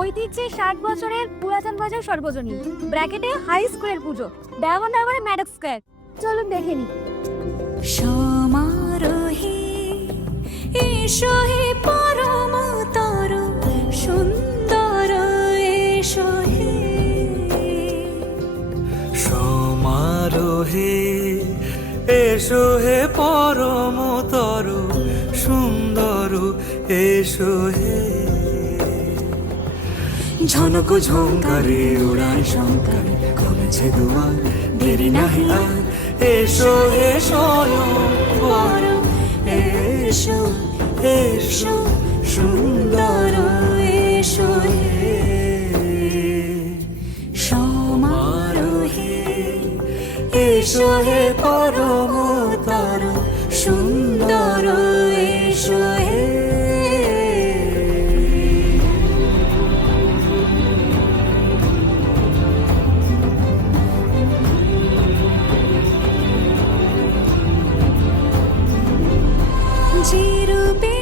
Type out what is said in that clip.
ঐতিহ্যে ষাট বছরের পুরাতন বাজার সর্বজনীন। ব্র্যাকেটে হাই স্কুলের পুজো। ডায়মন্ড হারবারে ম্যাডক স্কোয়ার চলুন দেখে নি সমারোহে এসো হে পরমতর সুন্দর এসো হে। সমারোহে এসো হে পরমতর সুন্দর এসো হে। ঝনক ঝঙ্কারে উড়ান শঙ্কার খুলেছে দুয়ার, দেরি নাহি আর। এসো বর এসো এসো, সুন্দর, এসো সমারোহে, এসো হে পরমতর সুন্দর, এসো じる